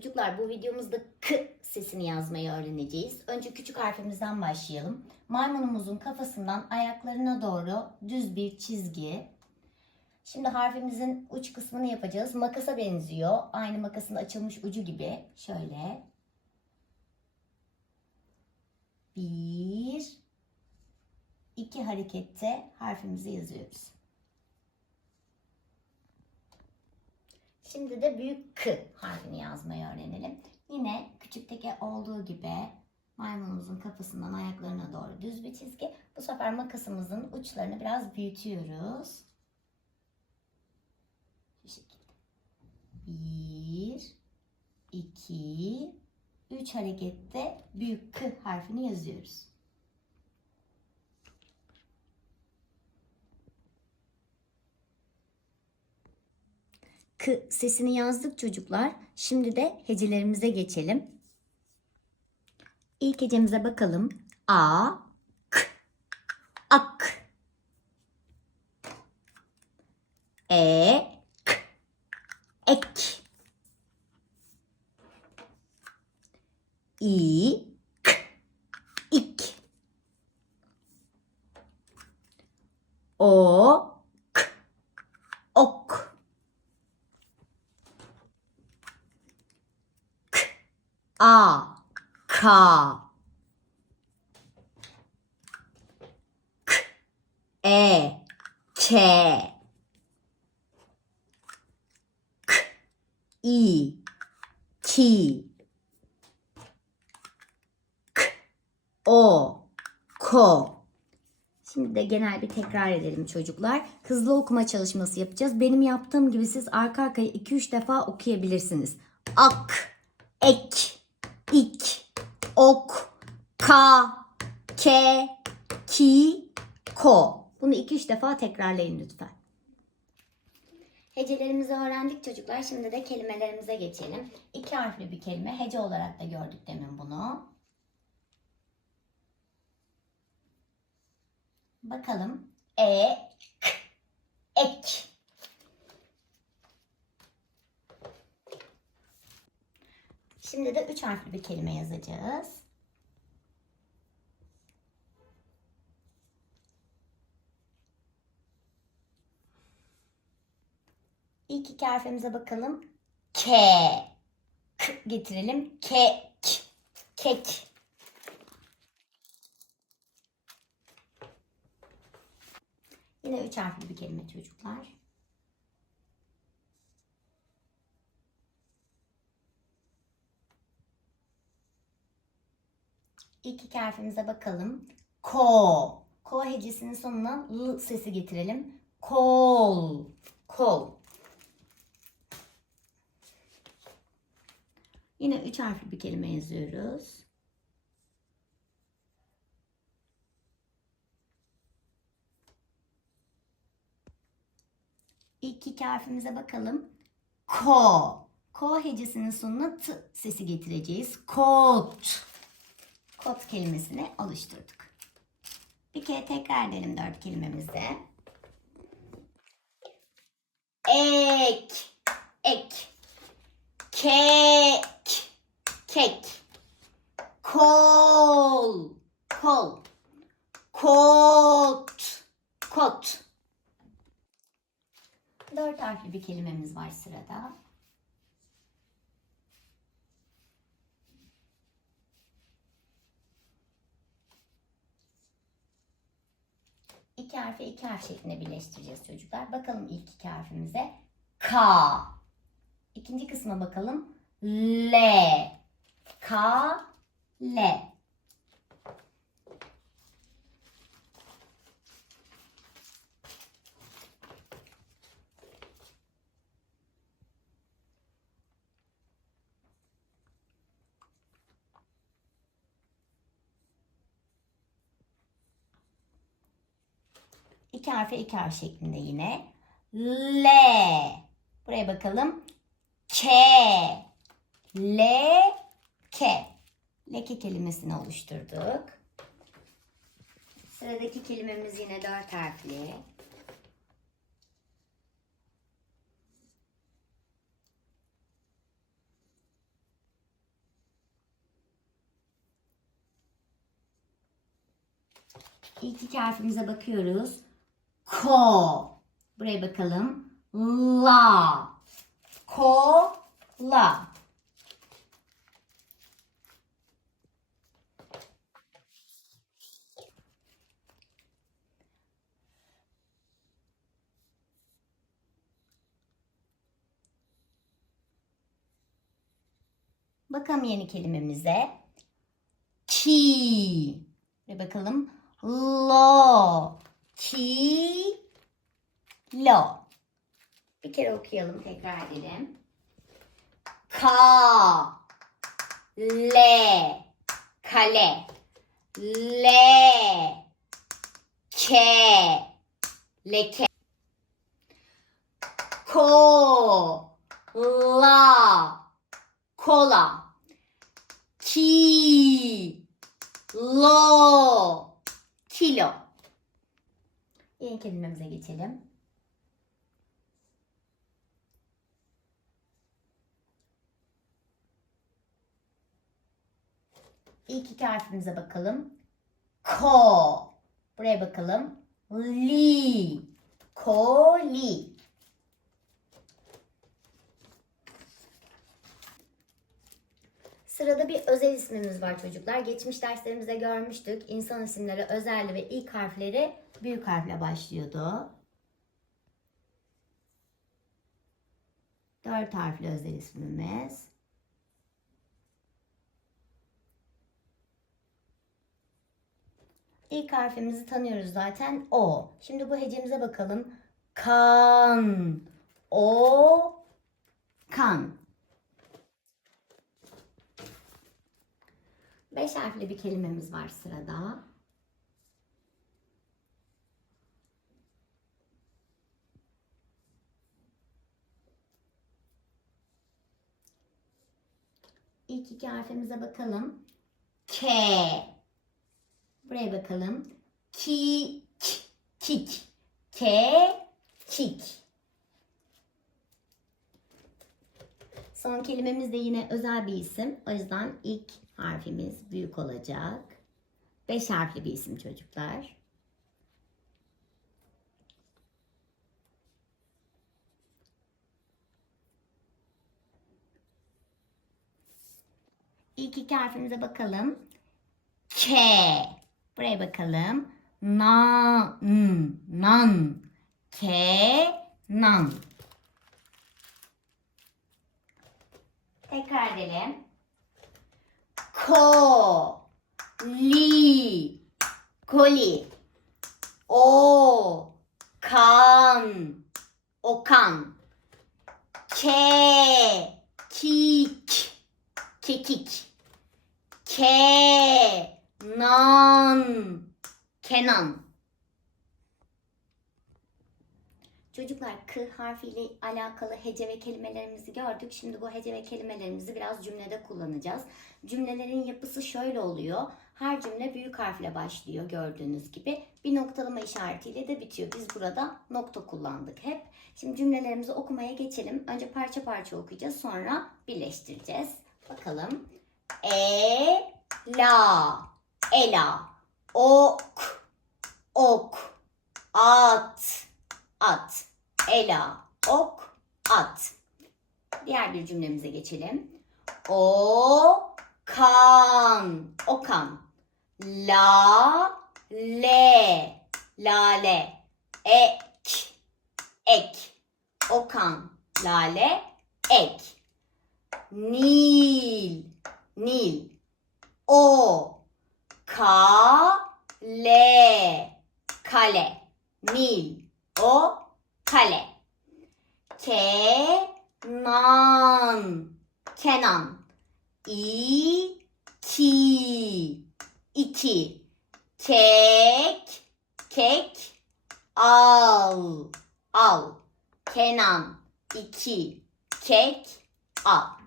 Çocuklar bu videomuzda k sesini yazmayı öğreneceğiz. Önce küçük harfimizden başlayalım. Maymunumuzun kafasından ayaklarına doğru düz bir çizgi. Şimdi harfimizin uç kısmını yapacağız. Makasa benziyor. Aynı makasın açılmış ucu gibi. Şöyle. Bir, iki harekette harfimizi yazıyoruz. Şimdi de büyük K harfini yazmayı öğrenelim. Yine küçükteki olduğu gibi maymunumuzun kafasından ayaklarına doğru düz bir çizgi. Bu sefer makasımızın uçlarını biraz büyütüyoruz. Şu şekilde. Bir, iki, üç harekette büyük K harfini yazıyoruz. K sesini yazdık çocuklar. Şimdi de hecelerimize geçelim. İlk hecemize bakalım. A, K, ak. E, K, ek. İ, K, ik. O, K, ok. A, ka. K, e, ke. K, i, ki. K, o, ko. Şimdi de genel bir tekrar edelim çocuklar. Hızlı okuma çalışması yapacağız. Benim yaptığım gibi siz arka arkaya 2-3 defa okuyabilirsiniz. Ak, ek, ok, ka, ke, ki, ko. Bunu 2-3 defa tekrarlayın lütfen. Hecelerimizi öğrendik çocuklar. Şimdi de kelimelerimize geçelim. İki harfli bir kelime. Hece olarak da gördük demin bunu. Bakalım. E, k, ek. Şimdi de üç harfli bir kelime yazacağız. İlk iki harfimize bakalım. K. K getirelim. Kek. Kek. Yine üç harfli bir kelime çocuklar. İlk iki harfimize bakalım. Ko. Ko hecesinin sonuna l sesi getirelim. Kol. Kol. Yine üç harfli bir kelime yazıyoruz. İlk iki harfimize bakalım. Ko. Ko hecesinin sonuna t sesi getireceğiz. Kot. Kot kelimesini oluşturduk. Bir kere tekrar edelim dört kelimemizde. Ek. Ek. Kek. Kek. Kol. Kol. Kot. Kot. Dört harfli bir kelimemiz var sırada. İki harfi iki harf şeklinde birleştireceğiz çocuklar. Bakalım ilk iki harfimize. K. İkinci kısma bakalım. L. K. L. İki harfe iki harf şeklinde yine. L. Buraya bakalım. K. L. K. Leke kelimesini oluşturduk. Sıradaki kelimemiz yine dört harfli. İlk iki harfimize bakıyoruz. Ko. Buraya bakalım. La. Ko. La. Bakalım yeni kelimemize. Ki. Ve bakalım. Lo. Ki. Lo. Bir kere okuyalım tekrar edelim. Ka. Le. Kale. Le. Ke. Leke. Ko. La. Kola. Ki. Lo. Kilo. Yeni kelimemize geçelim. İlk iki harfimize bakalım. Ko. Buraya bakalım. Li. Koli. Sırada bir özel ismimiz var çocuklar. Geçmiş derslerimizde görmüştük. İnsan isimleri özelli ve ilk harfleri büyük harfle başlıyordu. Dört harfli özel ismimiz. İlk harfimizi tanıyoruz zaten. O. Şimdi bu hecemize bakalım. Kan. O. Kan. Beş harfli bir kelimemiz var sırada. İlk iki harfimize bakalım. K. Buraya bakalım. Ki, k, kik. Ke, kik. Son kelimemiz de yine özel bir isim. O yüzden ilk harfimiz büyük olacak. Beş harfli bir isim çocuklar. İlk iki harfimize bakalım. K. Buraya bakalım. Na, n, nan. Ke, nan. Tekrar edelim. Ko, li, koli. O, kan, okan. Ke, kik, kekik. Ke, nan, kenan. Çocuklar k harfiyle alakalı hece ve kelimelerimizi gördük. Şimdi bu hece ve kelimelerimizi biraz cümlede kullanacağız. Cümlelerin yapısı şöyle oluyor. Her cümle büyük harfle başlıyor gördüğünüz gibi. Bir noktalama işaretiyle de bitiyor. Biz burada nokta kullandık hep. Şimdi cümlelerimizi okumaya geçelim. Önce parça parça okuyacağız. Sonra birleştireceğiz. Bakalım. E, la, ela, ok, ok, at, at, ela, ok, at. Diğer bir cümlemize geçelim. O, kan, okan. La, le, lale, ek, ek. Okan, lale, ek. Nil, Nil. O, ka, le, kale. Nil, o, kale. Ke, nan, kenan. İ, ki, iki. Kek, kek, al, al. Kenan, iki. Kek, al.